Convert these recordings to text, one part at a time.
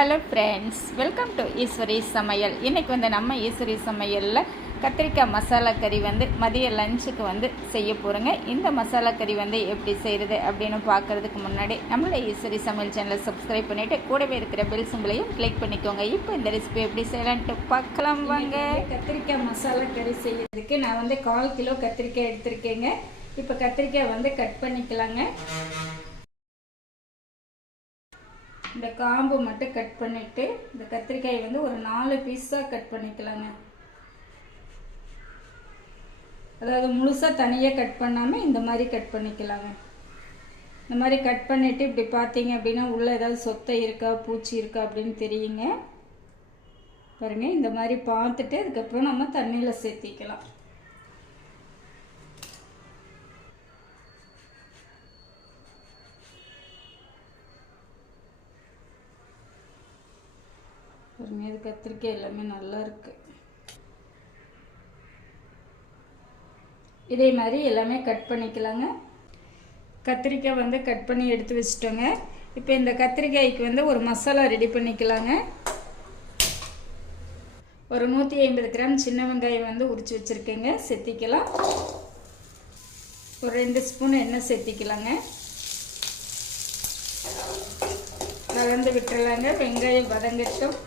Hello friends welcome to Eswari சமையல் இன்றைக்கி வந்து நம்ம ஈஸ்வரி சமையலில் கத்திரிக்காய் மசாலா கறி வந்து மதிய லஞ்சுக்கு வந்து செய்ய போகிறோங்க இந்த மசாலா கறி வந்து எப்படி செய்கிறது அப்படின்னு பார்க்குறதுக்கு முன்னாடி நம்மளோட ஈஸ்வரி சமையல் சேனலை சப்ஸ்கிரைப் பண்ணிவிட்டு கூடவே இருக்கிற பெல் சிம்பிளையும் கிளிக் பண்ணிக்கோங்க. இப்போ இந்த ரெசிபி எப்படி செய்யலான்ட்டு பார்க்கலாம் வாங்க. கத்திரிக்காய் மசாலா கறி செய்யறதுக்கு நான் வந்து கால் கிலோ கத்திரிக்காய் எடுத்திருக்கேங்க. இப்போ கத்திரிக்காய் வந்து கட் பண்ணிக்கலாங்க. இந்த காம்பு மட்டும் கட் பண்ணிட்டு இந்த கத்திரிக்காய் வந்து ஒரு நாலு பீஸாக கட் பண்ணிக்கலாங்க. அதாவது முழுசாக தனியாக கட் பண்ணாமல் இந்த மாதிரி கட் பண்ணிக்கலாங்க. இந்த மாதிரி கட் பண்ணிவிட்டு இப்படி பார்த்தீங்க அப்படின்னா உள்ளே ஏதாவது சொத்தை இருக்கா பூச்சி இருக்கா அப்படின்னு தெரியுங்க. பாருங்கள் இந்த மாதிரி பார்த்துட்டு அதுக்கப்புறம் நம்ம தண்ணியில் சேர்த்திக்கலாம். பாருங்க இது கத்திரிக்காய் எல்லாமே நல்லா இருக்கு. இதே மாதிரி எல்லாமே கட் பண்ணிக்கலாங்க. கத்திரிக்காய் வந்து கட் பண்ணி எடுத்து வச்சுட்டோங்க. இப்போ இந்த கத்திரிக்காய்க்கு வந்து ஒரு மசாலா ரெடி பண்ணிக்கலாங்க. ஒரு நூற்றி ஐம்பது கிராம் சின்ன வெங்காயம் வந்து உரிச்சு வச்சுருக்கேங்க. செத்திக்கலாம். ஒரு ரெண்டு ஸ்பூன் எண்ணெய் சேர்த்திக்கலாங்க கலந்து விட்டுறலாங்க. வெங்காயம் வதங்கட்டும்.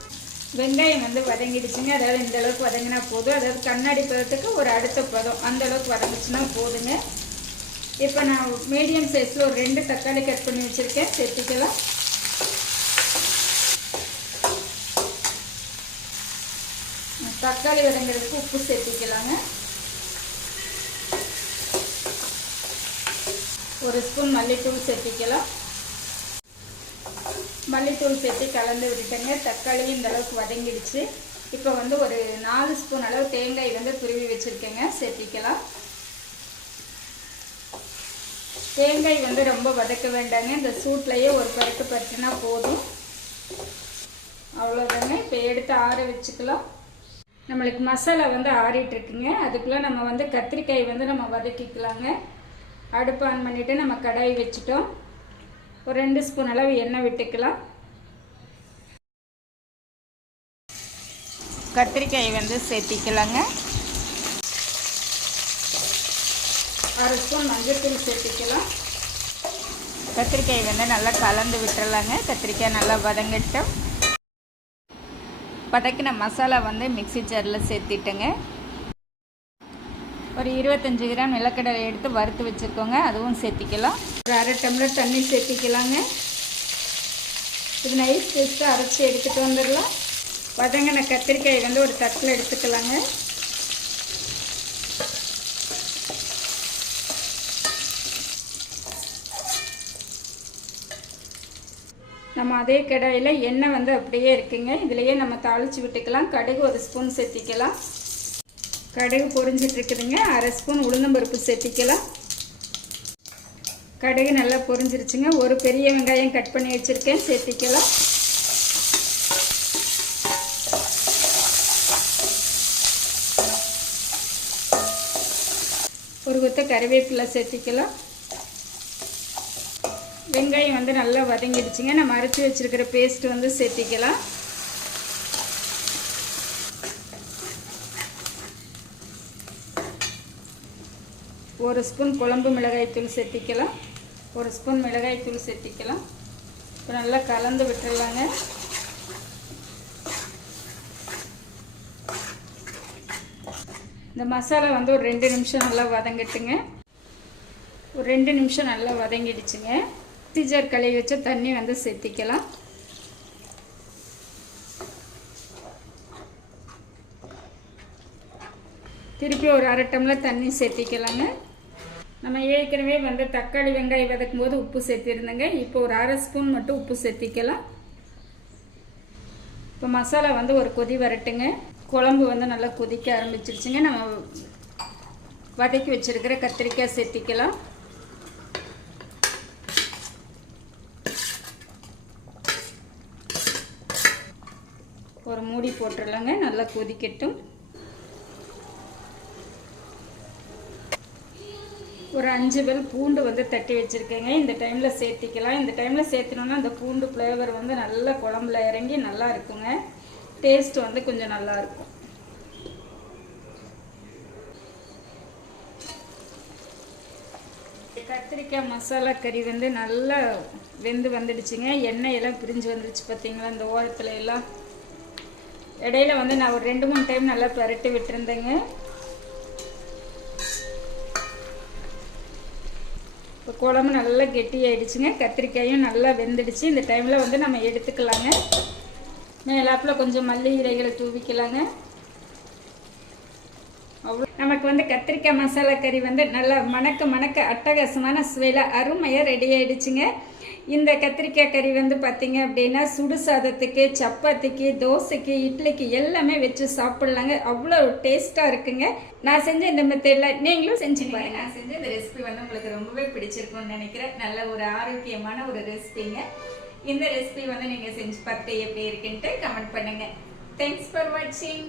வெங்காயம் வந்து வதங்கிடுச்சுங்க. அதாவது இந்த அளவுக்கு வதங்கினா போதும். அதாவது கண்ணாடி பதத்துக்கு ஒரு அடுத்த பதம். அந்த அளவுக்கு வதங்கிச்சுன்னா போதுங்க. இப்போ நான் மீடியம் சைஸில் ஒரு ரெண்டு தக்காளி கட் பண்ணி வச்சுருக்கேன். சேர்த்துக்கலாம். தக்காளி வதங்கிறதுக்கு உப்பு சேர்த்திக்கலாங்க. ஒரு ஸ்பூன் மல்லித்தூள் சேர்த்திக்கலாம். மல்லித்தூள் சேர்த்து கலந்து விட்டுட்டேங்க. தக்காளி இந்த அளவுக்கு வதங்கிடுச்சு. இப்போ வந்து ஒரு நாலு ஸ்பூன் அளவு தேங்காய் வந்து துருவி வச்சுருக்கேங்க. சேர்த்திக்கலாம். தேங்காய் வந்து ரொம்ப வதக்க வேண்டாங்க. இந்த சூட்லேயே ஒரு பருப்பு பருத்துனா போதும். அவ்வளோதாங்க இப்போ எடுத்து ஆற வச்சுக்கலாம். நம்மளுக்கு மசாலா வந்து ஆறிட்டு இருக்குங்க அதுக்குள்ளே நம்ம வந்து கத்திரிக்காய் வந்து நம்ம வதக்கிக்கலாங்க. அடுப்பு ஆன் பண்ணிவிட்டு நம்ம கடாய் வச்சுட்டோம். ஒரு ரெண்டு ஸ்பூன் அளவு எண்ணெய் விட்டுக்கலாம். கத்திரிக்காய் வந்து சேர்த்திக்கலாங்க. அரை ஸ்பூன் மஞ்சத்தூள் சேர்த்திக்கலாம். கத்திரிக்காய் வந்து நல்லா கலந்து விட்டுறலாங்க. கத்திரிக்காய் நல்லா வதங்கட்டும். வதக்கின மசாலா வந்து மிக்ஸி ஜாரில் சேர்த்திட்டேங்க. ஒரு இருபத்தஞ்சி கிராம் நிலக்கடலை எடுத்து வறுத்து வச்சுருக்கோங்க அதுவும் சேர்த்திக்கலாம். ஒரு அரை டம்ளர் தண்ணி சேர்த்திக்கலாங்க. இது நைஸ் பேஸ்ட்டு அரைச்சி எடுத்துகிட்டு வந்துடலாம். வதங்கின கத்திரிக்காய் வந்து ஒரு தட்டில் எடுத்துக்கலாங்க. நம்ம அதே கடாயில் எண்ணெய் வந்து அப்படியே இருக்குங்க. இதுலேயே நம்ம தாளித்து விட்டுக்கலாம். கடுகு ஒரு ஸ்பூன் சேர்த்திக்கலாம். கடுகு பொரிஞ்சிட்ருக்குதுங்க. அரை ஸ்பூன் உளுந்தம்பருப்பு சேர்த்திக்கலாம் கடுகு நல்லா பொரிஞ்சிருச்சுங்க. ஒரு பெரிய வெங்காயம் கட் பண்ணி வச்சுருக்கேன். சேர்த்திக்கலாம் ஒரு கொத்த கறிவேப்பிலை சேர்த்திக்கலாம் வெங்காயம் வந்து நல்லா வதங்கிடுச்சுங்க. நம்ம அரைச்சி வச்சுருக்கிற பேஸ்ட் வந்து சேர்த்திக்கலாம் ஒரு ஸ்பூன் குழம்பு மிளகாய்த்தூள் சேர்த்திக்கலாம். ஒரு ஸ்பூன் மிளகாய்த்தூள் சேர்த்திக்கலாம். இப்போ நல்லா கலந்து விட்டுடலாங்க. இந்த மசாலா வந்து ஒரு ரெண்டு நிமிஷம் நல்லா வதங்கட்டுங்க. ஒரு ரெண்டு நிமிஷம் நல்லா வதங்கிடுச்சுங்க. சிஜர் கழுவி வச்ச தண்ணி வந்து சேர்த்திக்கலாம். திருப்பி ஒரு அரை டம்ளர் தண்ணி சேர்த்திக்கலாங்க. நம்ம ஏற்கனவே வந்து தக்காளி வெங்காயம் வதக்கும் போது உப்பு சேர்த்திருந்தேங்க. இப்போ ஒரு அரை ஸ்பூன் மட்டும் உப்பு சேர்த்திக்கலாம். இப்போ மசாலா வந்து ஒரு கொதி வரட்டுங்க. குழம்பு வந்து நல்லா கொதிக்க ஆரம்பிச்சிருச்சுங்க. நம்ம வதக்கி வச்சுருக்கிற கத்திரிக்காய் சேர்த்திக்கலாம். ஒரு மூடி போட்டுடலாங்க நல்லா கொதிக்கட்டும். ஒரு அஞ்சு பேர் பூண்டு வந்து தட்டி வச்சுருக்கேங்க. இந்த டைமில் சேர்த்திக்கலாம். இந்த டைமில் சேர்த்தினோன்னா அந்த பூண்டு ஃப்ளேவர் வந்து நல்லா குழம்புல இறங்கி நல்லா இருக்குங்க. டேஸ்ட் வந்து கொஞ்சம் நல்லா இருக்கும். கத்திரிக்காய் மசாலா கறி வந்து நல்லா வெந்து வந்துடுச்சுங்க. எண்ணெய் எல்லாம் பிரிஞ்சு வந்துடுச்சு பார்த்தீங்களா இந்த ஓரத்துல எல்லாம். இடையில வந்து நான் ஒரு ரெண்டு மூணு டைம் நல்லா பரட்டி விட்டுருந்தேங்க. இப்போ குழம்பு நல்லா கெட்டியாயிடுச்சுங்க. கத்திரிக்காயும் நல்லா வெந்துடுச்சு. இந்த டைமில் வந்து நம்ம எடுத்துக்கலாங்க. மேலாப்பில் கொஞ்சம் மல்லி இலைகளை தூவிக்கலாங்க. அவ்வளோ. நமக்கு வந்து கத்திரிக்காய் மசாலா கறி வந்து நல்லா மணக்க மணக்க அட்டகாசமான சுவையில் அருமையாக ரெடி ஆயிடுச்சுங்க. இந்த கத்திரிக்காய் கறி வந்து பார்த்தீங்க அப்படின்னா சுடு சாதத்துக்கு சப்பாத்திக்கு தோசைக்கு இட்லிக்கு எல்லாமே வச்சு சாப்பிட்லாங்க. அவ்வளோ டேஸ்ட்டாக இருக்குங்க. நான் செஞ்ச இந்த மெத்தடில் நீங்களும் செஞ்சு பாருங்க. நான் செஞ்ச இந்த ரெசிபி வந்து உங்களுக்கு ரொம்பவே பிடிச்சிருக்கும்னு நினைக்கிறேன். நல்ல ஒரு ஆரோக்கியமான ஒரு ரெசிபிங்க இந்த ரெசிபி வந்து நீங்கள் செஞ்சு பார்த்து எப்படி இருக்குன்ட்டு கமெண்ட் பண்ணுங்க. தேங்க்ஸ் ஃபார் வாட்சிங்